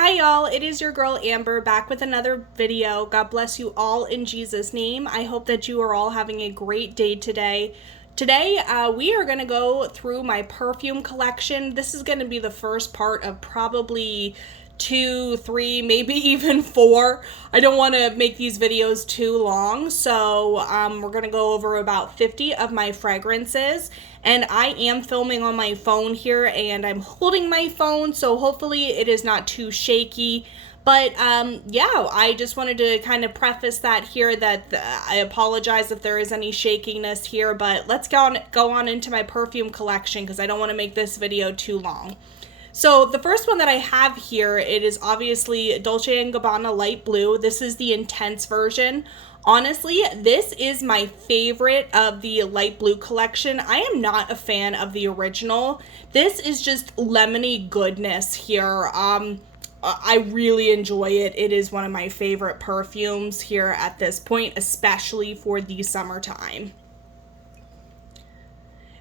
Hi y'all, it is your girl Amber back with another video. God bless you all in Jesus' name. I hope that you are all having a great day today. Today, we are going to go through my perfume collection. This is going to be the first part of probably 2, 3, maybe even 4. I don't want to make these videos too long, so we're going to go over about 50 of my fragrances. And I am filming on my phone here, and I'm holding my phone, so hopefully it is not too shaky. But yeah, I just wanted to kind of preface that here that I apologize if there is any shakiness here, but let's go on into my perfume collection because I don't want to make this video too long. So the first one that I have here, it is obviously Dolce & Gabbana Light Blue. This is the intense version. Honestly, this is my favorite of the light blue collection. I am not a fan of the original. This is just lemony goodness here. I really enjoy it. It is one of my favorite perfumes here at this point, especially for the summertime.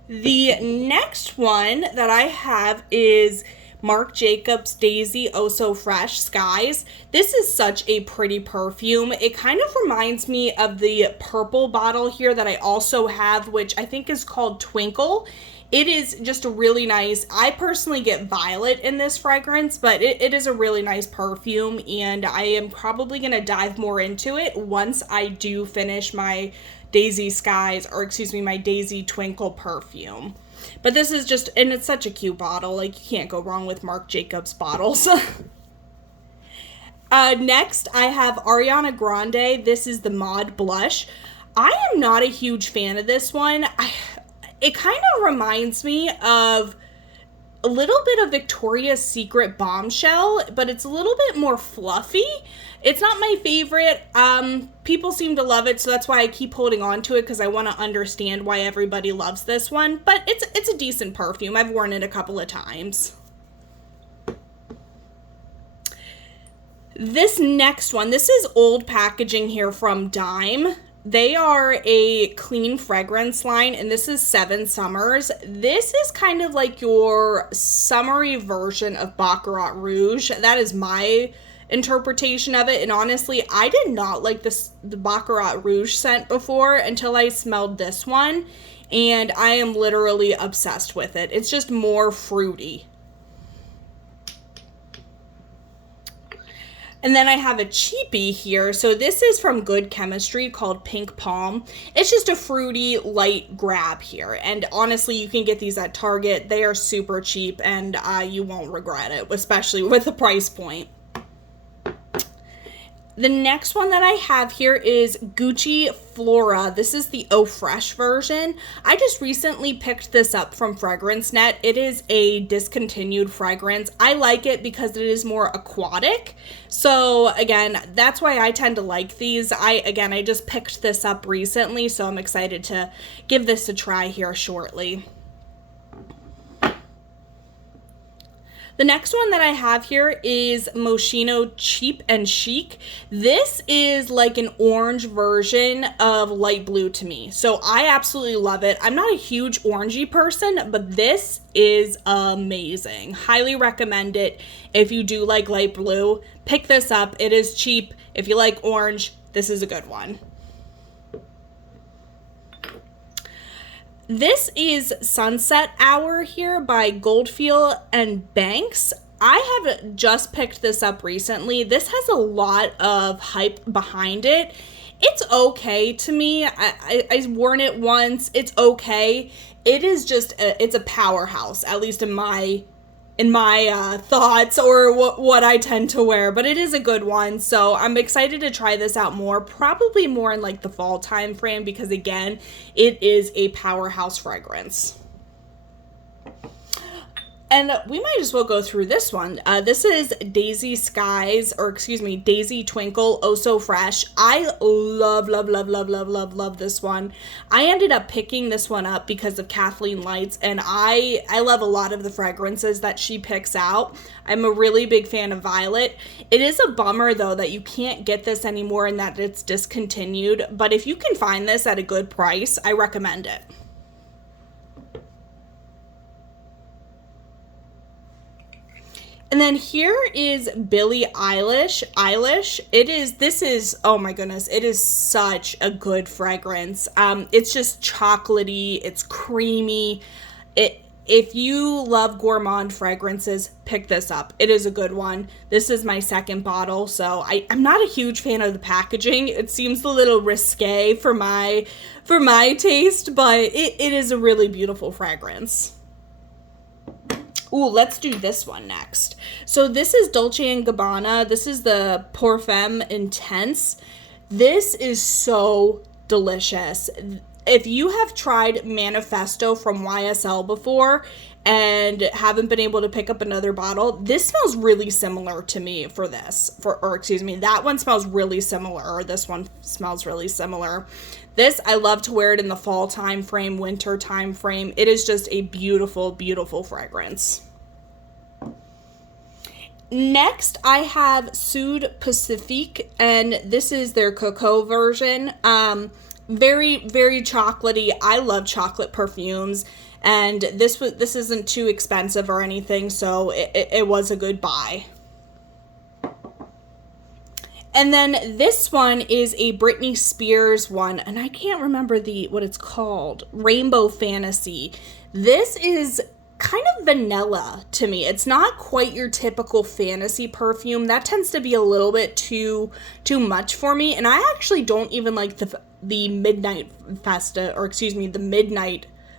The next one that I have is Marc Jacobs Daisy Oh So Fresh Skies. This is such a pretty perfume. It kind of reminds me of the purple bottle here that I also have, which I think is called Twinkle. It is just a really nice, I personally get violet in this fragrance, but it is a really nice perfume, and I am probably going to dive more into it once I do finish my Daisy Skies, or excuse me, my Daisy Twinkle perfume. But this is just, and it's such a cute bottle, like you can't go wrong with Marc Jacobs bottles. Next, I have Ariana Grande. This is the Mod Blush. I am not a huge fan of this one. It kind of reminds me of a little bit of Victoria's Secret Bombshell, but it's a little bit more fluffy. It's not my favorite. People seem to love it, so that's why I keep holding on to it, because I want to understand why everybody loves this one. But it's a decent perfume. I've worn it a couple of times. This next one, this is old packaging here from Dime. They are a clean fragrance line, and this is 7 Summers. This is kind of like your summery version of Baccarat Rouge. That is my interpretation of it, and honestly, I did not like the Baccarat Rouge scent before until I smelled this one, and I am literally obsessed with it. It's just more fruity. And then I have a cheapie here. So this is from Good Chemistry called Pink Palm. It's just a fruity light grab here. And honestly, you can get these at Target. They are super cheap, and you won't regret it, especially with the price point. The next one that I have here is Gucci Flora. This is the Eau Fresh version. I just recently picked this up from FragranceNet. It is a discontinued fragrance. I like it because it is more aquatic. So again, that's why I tend to like these. I just picked this up recently, so I'm excited to give this a try here shortly. The next one that I have here is Moschino Cheap and Chic. This is like an orange version of light blue to me. So I absolutely love it. I'm not a huge orangey person, but this is amazing. Highly recommend it. If you do like light blue, pick this up. It is cheap. If you like orange, this is a good one. This is Sunset Hour here by Goldfield and Banks. I have just picked this up recently. This has a lot of hype behind it. It's okay to me. I've worn it once. It's okay. It is just, it's a powerhouse, at least in my thoughts, or what I tend to wear, but it is a good one, so I'm excited to try this out more, probably more in like the fall time frame, because again, it is a powerhouse fragrance. And we might as well go through this one. This is Daisy Skies, or excuse me, Daisy Twinkle Oh So Fresh. I love this one. I ended up picking this one up because of Kathleen Lights, and I love a lot of the fragrances that she picks out. I'm a really big fan of Violet. It is a bummer, though, that you can't get this anymore and that it's discontinued, but if you can find this at a good price, I recommend it. And then here is Billie Eilish. This is, oh my goodness, it is such a good fragrance. It's just chocolatey, it's creamy. If you love gourmand fragrances, pick this up. It is a good one. This is my second bottle, so I'm not a huge fan of the packaging. It seems a little risque for my taste, but it is a really beautiful fragrance. Ooh, let's do this one next. So this is Dolce & Gabbana. This is the Perfume Intense. This is so delicious. If you have tried Manifesto from YSL before and haven't been able to pick up another bottle, this smells really similar to me for this. That one smells really similar, or this one smells really similar. This, I love to wear it in the fall time frame, winter time frame. It is just a beautiful, beautiful fragrance. Next, I have Sud Pacifique, and this is their cocoa version. Very, very chocolatey. I love chocolate perfumes, and this isn't too expensive or anything, so it was a good buy. And then this one is a Britney Spears one, and I can't remember what it's called. Rainbow Fantasy. This is kind of vanilla to me. It's not quite your typical fantasy perfume. That tends to be a little bit too much for me, and I actually don't even like the Midnight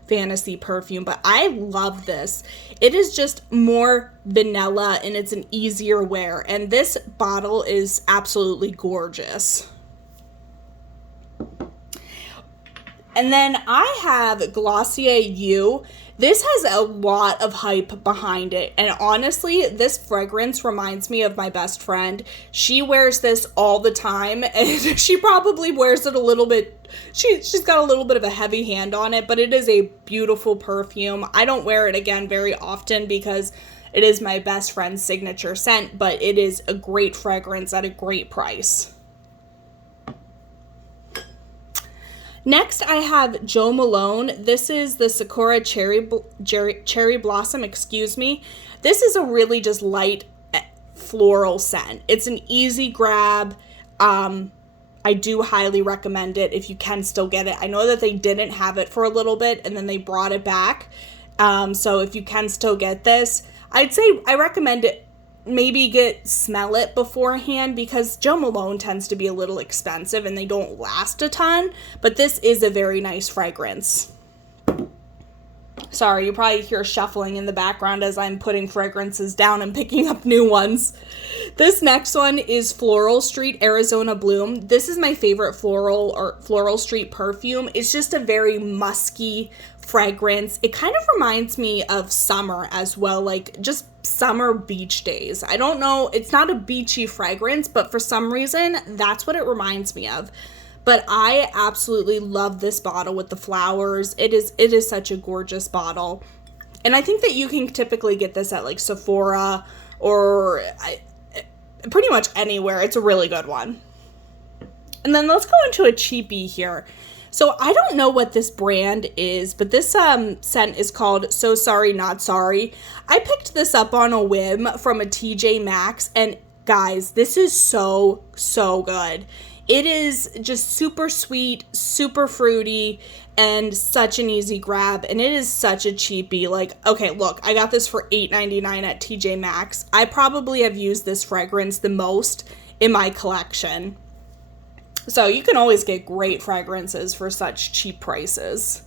Fantasy perfume, but I love this. It is just more vanilla, and it's an easier wear, and this bottle is absolutely gorgeous. And then I have Glossier You. This has a lot of hype behind it, and honestly, this fragrance reminds me of my best friend. She wears this all the time, and she probably wears it a little bit, she's got a little bit of a heavy hand on it, but it is a beautiful perfume. I don't wear it, again, very often because it is my best friend's signature scent, but it is a great fragrance at a great price. Next, I have Jo Malone. This is the Sakura Cherry Blossom, This is a really just light floral scent. It's an easy grab. I do highly recommend it if you can still get it. I know that they didn't have it for a little bit and then they brought it back. So if you can still get this, I'd say I recommend it. Maybe smell it beforehand, because Jo Malone tends to be a little expensive and they don't last a ton, but this is a very nice fragrance. Sorry, you probably hear shuffling in the background as I'm putting fragrances down and picking up new ones. This next one is Floral Street Arizona Bloom. This is my favorite Floral Street perfume. It's just a very musky fragrance. It kind of reminds me of summer as well, like just summer beach days. I don't know, it's not a beachy fragrance, but for some reason, that's what it reminds me of. But I absolutely love this bottle with the flowers. It is such a gorgeous bottle. And I think that you can typically get this at like Sephora or pretty much anywhere. It's a really good one. And then let's go into a cheapie here. So I don't know what this brand is, but this scent is called So Sorry Not Sorry. I picked this up on a whim from a TJ Maxx, and guys, this is so, so good. It is just super sweet, super fruity, and such an easy grab, and it is such a cheapie. Like, okay, look, I got this for $8.99 at TJ Maxx. I probably have used this fragrance the most in my collection. So you can always get great fragrances for such cheap prices.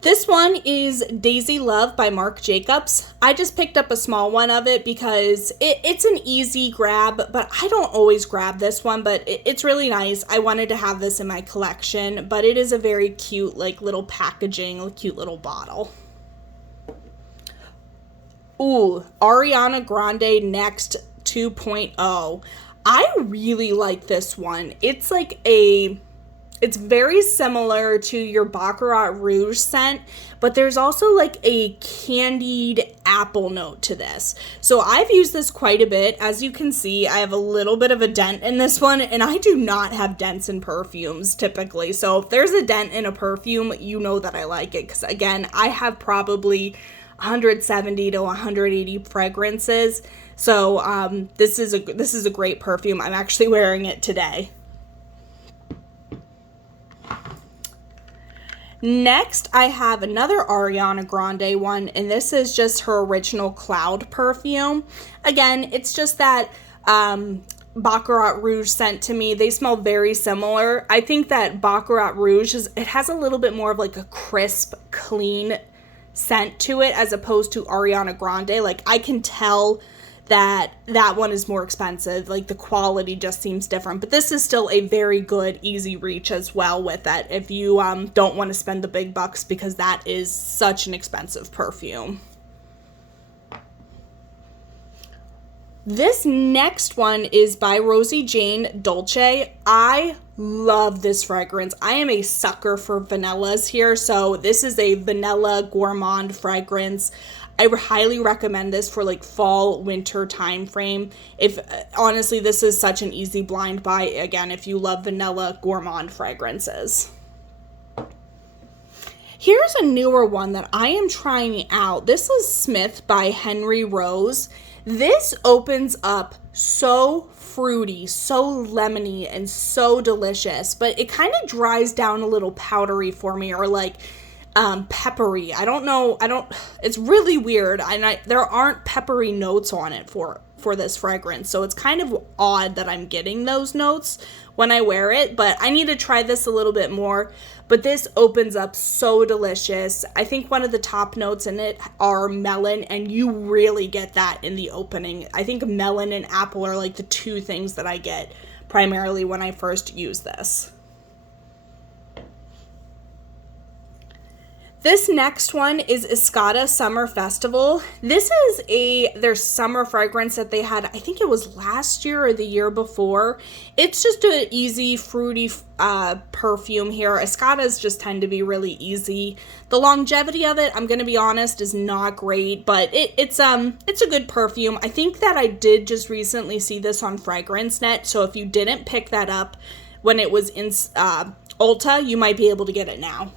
This one is Daisy Love by Marc Jacobs. I just picked up a small one of it because it's an easy grab, but I don't always grab this one, but it's really nice. I wanted to have this in my collection, but it is a very cute, like, little packaging, a cute little bottle. Ooh, Ariana Grande Next 2.0. I really like this one. It's very similar to your Baccarat Rouge scent, but there's also like a candied apple note to this. So I've used this quite a bit. As you can see, I have a little bit of a dent in this one, and I do not have dents in perfumes typically. So if there's a dent in a perfume, you know that I like it, because again, I have probably 170 to 180 fragrances. So this is a great perfume. I'm actually wearing it today. Next, I have another Ariana Grande one, and this is just her original Cloud perfume. Again, it's just that Baccarat Rouge scent to me. They smell very similar. I think that Baccarat Rouge it has a little bit more of like a crisp, clean scent to it as opposed to Ariana Grande. Like, I can tell that one is more expensive. Like, the quality just seems different, but this is still a very good easy reach as well with it if you don't want to spend the big bucks, because that is such an expensive perfume. This next one is by Rosie Jane Dolce. I love this fragrance. I am a sucker for vanillas here, so this is a vanilla gourmand fragrance. I highly recommend this for like fall, winter time frame. Honestly, this is such an easy blind buy, again, if you love vanilla gourmand fragrances. Here's a newer one that I am trying out. This is Smith by Henry Rose. This opens up so fruity, so lemony, and so delicious, but it kind of dries down a little powdery for me, or like peppery. It's really weird. And there aren't peppery notes on it for this fragrance. So it's kind of odd that I'm getting those notes when I wear it, but I need to try this a little bit more. But this opens up so delicious. I think one of the top notes in it are melon, and you really get that in the opening. I think melon and apple are like the two things that I get primarily when I first use this. This next one is Escada Summer Festival. This is their summer fragrance that they had, I think it was last year or the year before. It's just an easy, fruity perfume here. Escadas just tend to be really easy. The longevity of it, I'm going to be honest, is not great, but it's a good perfume. I think that I did just recently see this on FragranceNet, so if you didn't pick that up when it was in Ulta, you might be able to get it now.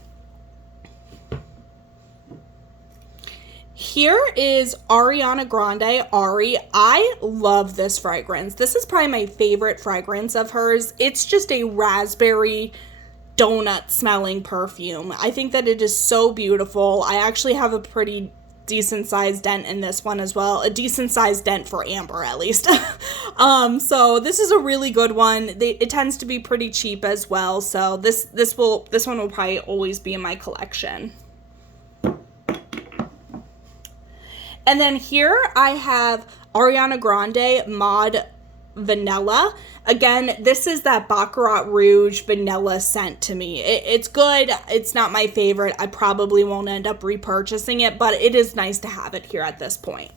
Here is Ariana Grande, Ari. I love this fragrance. This is probably my favorite fragrance of hers. It's just a raspberry donut smelling perfume. I think that it is so beautiful. I actually have a pretty decent sized dent in this one as well. A decent sized dent for Amber, at least. So this is a really good one. It tends to be pretty cheap as well. So this one will probably always be in my collection. And then here I have Ariana Grande Mod Vanilla. Again, this is that Baccarat Rouge vanilla scent to me. It's good. It's not my favorite. I probably won't end up repurchasing it, but it is nice to have it here at this point.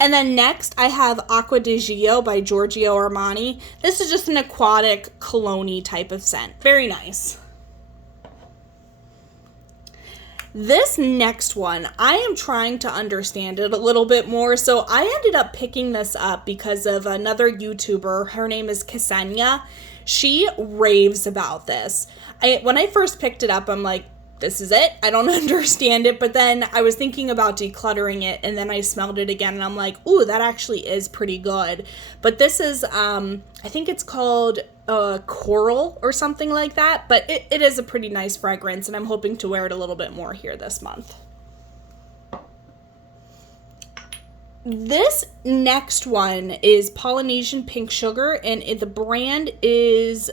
And then next I have Acqua di Gio by Giorgio Armani. This is just an aquatic cologne type of scent. Very nice. This next one, I am trying to understand it a little bit more. So I ended up picking this up because of another YouTuber. Her name is Ksenia. She raves about this. When I first picked it up, I'm like, this is it. I don't understand it. But then I was thinking about decluttering it, and then I smelled it again, and I'm like, ooh, that actually is pretty good. But this is, I think it's called Coral or something like that. But it is a pretty nice fragrance, and I'm hoping to wear it a little bit more here this month. This next one is Polynesian Pink Sugar, and the brand is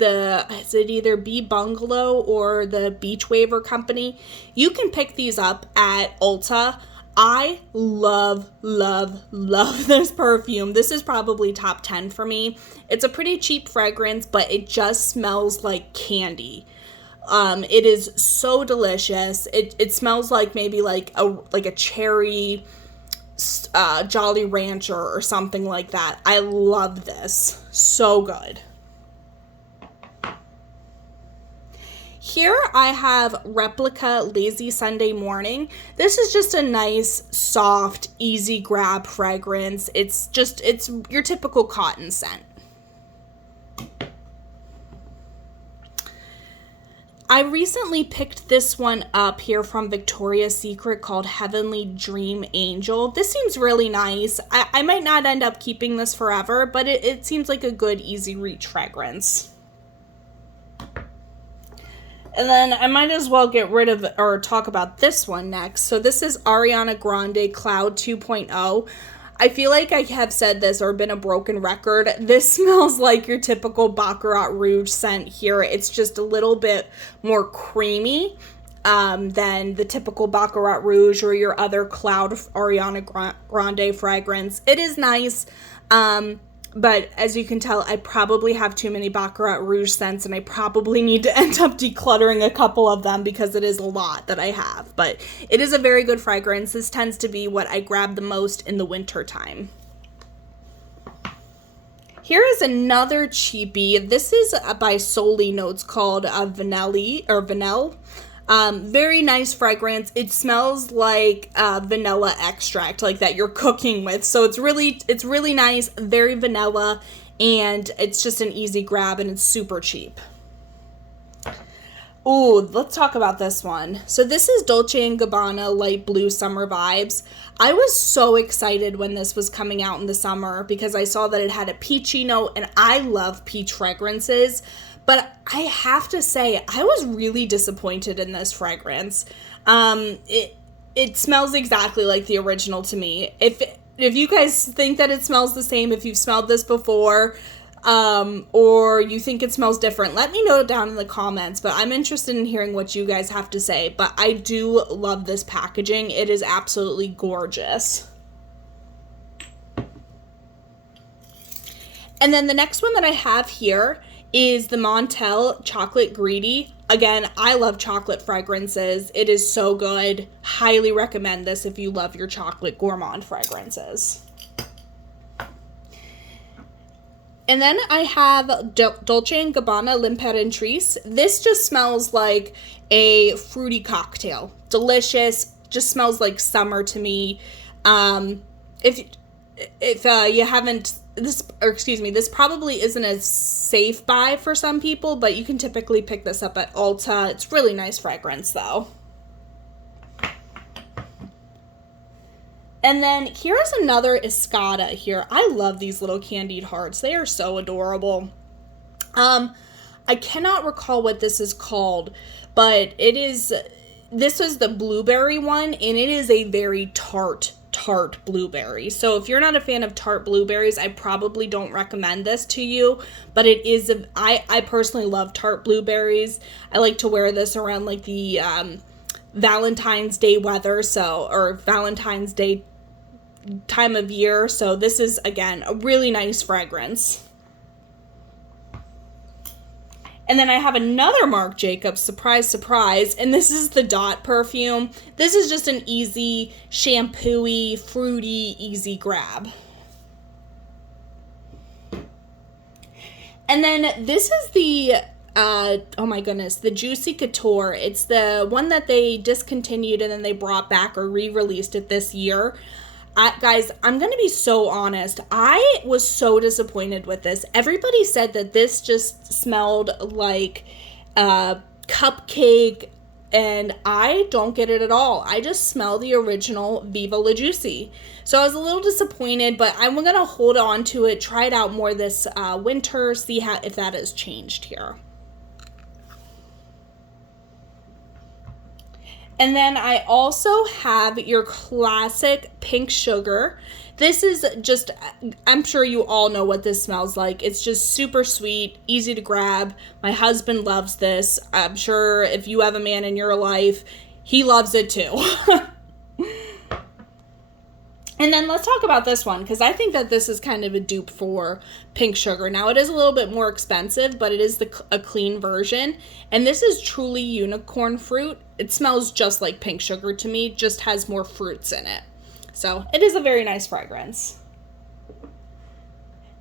it either Bee Bungalow or the Beach Waver Company. You can pick these up at Ulta. I love, love, love this perfume. This is probably top 10 for me. It's a pretty cheap fragrance, but it just smells like candy. It is so delicious. It smells like maybe like a cherry Jolly Rancher or something like that. I love this. So good. Here I have Replica Lazy Sunday Morning. This is just a nice, soft, easy grab fragrance. It's your typical cotton scent. I recently picked this one up here from Victoria's Secret called Heavenly Dream Angel. This seems really nice. I might not end up keeping this forever, but it seems like a good, easy reach fragrance. And then I might as well get rid of or talk about this one next. So this is Ariana Grande Cloud 2.0. I feel like I have said this or been a broken record. This smells like your typical Baccarat Rouge scent here. It's just a little bit more creamy than the typical Baccarat Rouge or your other Cloud Ariana Grande fragrance. It is nice, but as you can tell, I probably have too many Baccarat Rouge scents, and I probably need to end up decluttering a couple of them because it is a lot that I have. But it is a very good fragrance. This tends to be what I grab the most in the winter time. Here is another cheapie. This is by Soli Notes called Vanille. Very nice fragrance. It smells like vanilla extract, like that you're cooking with. So it's really nice, very vanilla, and it's just an easy grab, and it's super cheap. Ooh, let's talk about this one. So this is Dolce & Gabbana Light Blue Summer Vibes. I was so excited when this was coming out in the summer because I saw that it had a peachy note, and I love peach fragrances. But I have to say, I was really disappointed in this fragrance. It smells exactly like the original to me. If you guys think that it smells the same, if you've smelled this before, or you think it smells different, let me know down in the comments. But I'm interested in hearing what you guys have to say. But I do love this packaging. It is absolutely gorgeous. And then the next one that I have here is the Montel Chocolate Greedy. Again, I love chocolate fragrances. It is so good. Highly recommend this if you love your chocolate gourmand fragrances. And then I have Dolce & Gabbana L'Imperatrice. This just smells like a fruity cocktail. Delicious. Just smells like summer to me. If you haven't, this probably isn't a safe buy for some people, but you can typically pick this up at Ulta. It's really nice fragrance though. And then here's another Escada here. I love these little candied hearts. They are so adorable. I cannot recall what this is called, but this was the blueberry one, and it is a very tart blueberry. So if you're not a fan of tart blueberries, I probably don't recommend this to you, but it is I personally love tart blueberries. I like to wear this around like the Valentine's Day weather, or Valentine's Day time of year. So this is, again, a really nice fragrance. And then I have another Marc Jacobs, surprise, surprise, and this is the Dot perfume. This is just an easy, shampoo-y, fruity, easy grab. And then this is the, oh my goodness, the Juicy Couture. It's the one that they discontinued and then they brought back or re-released it this year. Guys, I'm going to be so honest. I was so disappointed with this. Everybody said that this just smelled like a cupcake, and I don't get it at all. I just smell the original Viva La Juicy. So I was a little disappointed, but I'm going to hold on to it, try it out more this winter, see if that has changed here. And then I also have your classic Pink Sugar. This is just, I'm sure you all know what this smells like. It's just super sweet, easy to grab. My husband loves this. I'm sure if you have a man in your life, he loves it too. And then let's talk about this one, because I think that this is kind of a dupe for Pink Sugar. Now, it is a little bit more expensive, but it is a clean version. And this is Truly Unicorn Fruit. It smells just like Pink Sugar to me, just has more fruits in it. So it is a very nice fragrance.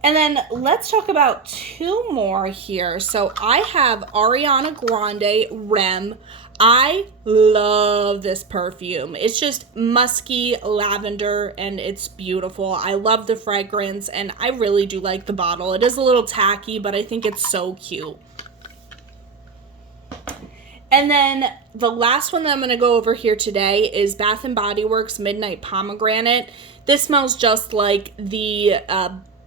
And then let's talk about two more here. So I have Ariana Grande Rem. I love this perfume. It's just musky lavender and it's beautiful. I love the fragrance and I really do like the bottle. It is a little tacky, but I think it's so cute. And then the last one that I'm going to go over here today is Bath & Body Works Midnight Pomegranate. This smells just like the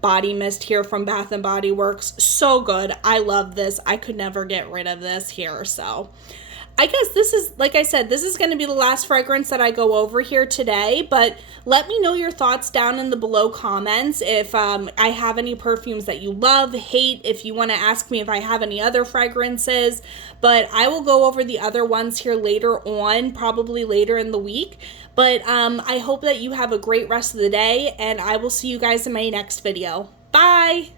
body mist here from Bath & Body Works. So good. I love this. I could never get rid of this here. So I guess this is, like I said, this is going to be the last fragrance that I go over here today, but let me know your thoughts down in the below comments if I have any perfumes that you love, hate, if you want to ask me if I have any other fragrances, but I will go over the other ones here later on, probably later in the week, but I hope that you have a great rest of the day, and I will see you guys in my next video. Bye!